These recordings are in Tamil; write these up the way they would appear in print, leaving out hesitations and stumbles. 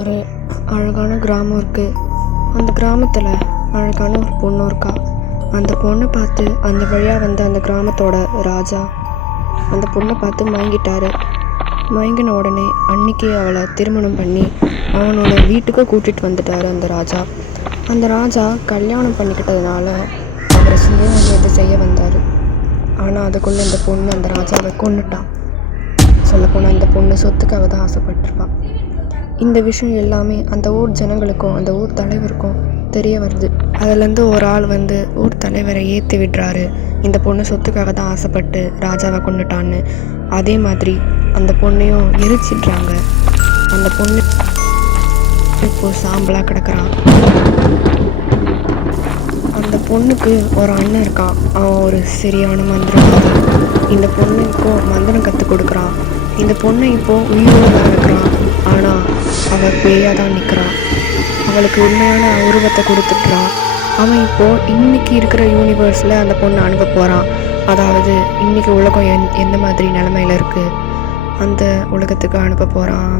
ஒரு அழகான கிராமம் இருக்குது. அந்த கிராமத்தில் அழகான ஒரு பொண்ணு இருக்கா. அந்த பொண்ணை பார்த்து அந்த வழியாக வந்த அந்த கிராமத்தோட ராஜா அந்த பொண்ணை பார்த்து மயங்கிட்டாரு. மயங்கின உடனே அன்னைக்கு அவளை திருமணம் பண்ணி அவனோட வீட்டுக்கு கூட்டிகிட்டு வந்துட்டார் அந்த ராஜா. அந்த ராஜா கல்யாணம் பண்ணிக்கிட்டதுனால அவரை சுயமரியாதை செய்ய வந்தார். ஆனால் அதுக்குள்ளே இந்த பொண்ணு அந்த ராஜாவை கொன்னுட்டான். சொல்லப்போனால் இந்த பொண்ணு சொத்துக்காக தான் ஆசைப்பட்டிருப்பான். இந்த விஷயம் எல்லாமே அந்த ஊர் ஜனங்களுக்கும் அந்த ஊர் தலைவருக்கும் தெரிய வருது. அதுலேருந்து ஒரு ஆள் வந்து ஊர் தலைவரை ஏற்றி விடுறாரு, இந்த பொண்ணு சொத்துக்காக தான் ஆசைப்பட்டு ராஜாவை கொண்டுட்டான்னு. அதே மாதிரி அந்த பொண்ணையும் எரிச்சிடுறாங்க. அந்த பொண்ணு இப்போ சாம்பலாக கிடக்குறான். அந்த பொண்ணுக்கு ஒரு அண்ணன் இருக்கான். அவன் ஒரு சரியான மந்திரவாதி. இந்த பொண்ணுக்கும் மந்திரம் கற்றுக் கொடுக்குறான். இந்த பொண்ணை இப்போது உயிரோடு தான் இருக்கிறான். ஆனால் அவள் பேயாக தான் நிற்கிறான். அவளுக்கு உண்மையான உருவத்தை கொடுத்துட்றான். அவன் இப்போது இன்றைக்கி இருக்கிற யூனிவர்ஸில் அந்த பொண்ணை அனுப்ப போகிறான். அதாவது இன்றைக்கி உலகம் எந்த மாதிரி நிலமையில் இருக்குது அந்த உலகத்துக்கு அனுப்ப போகிறான்.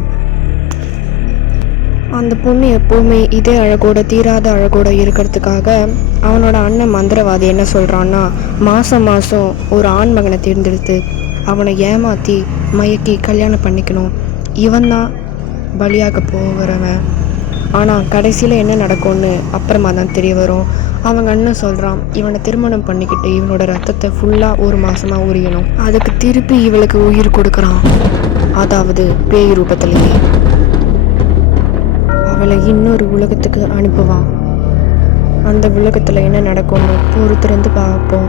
அந்த பொண்ணு எப்போவுமே இதே அழகோட தீராத அழகோட இருக்கிறதுக்காக அவனோட அண்ணன் மந்திரவாதி என்ன சொல்கிறான்னா, மாதம் ஒரு ஆண் மகனை தேர்ந்தெடுத்து அவனை ஏமாற்றி மயக்கி கல்யாணம் பண்ணிக்கணும். இவன் தான் பலியாக போகிறவன். ஆனால் கடைசியில் என்ன நடக்கும்னு அப்புறமா தான் தெரிய வரும். அவங்க அண்ணன் சொல்கிறான், இவனை திருமணம் பண்ணிக்கிட்டு இவனோட ரத்தத்தை ஃபுல்லாக ஒரு மாதமாக உரியணும். அதுக்கு திருப்பி இவளுக்கு உயிர் கொடுக்குறான். அதாவது பேய் ரூபத்திலேயே அவளை இன்னொரு உலகத்துக்கு அனுப்புவான். அந்த உலகத்தில் என்ன நடக்கும்னு பொறுத்திருந்து பார்ப்போம்.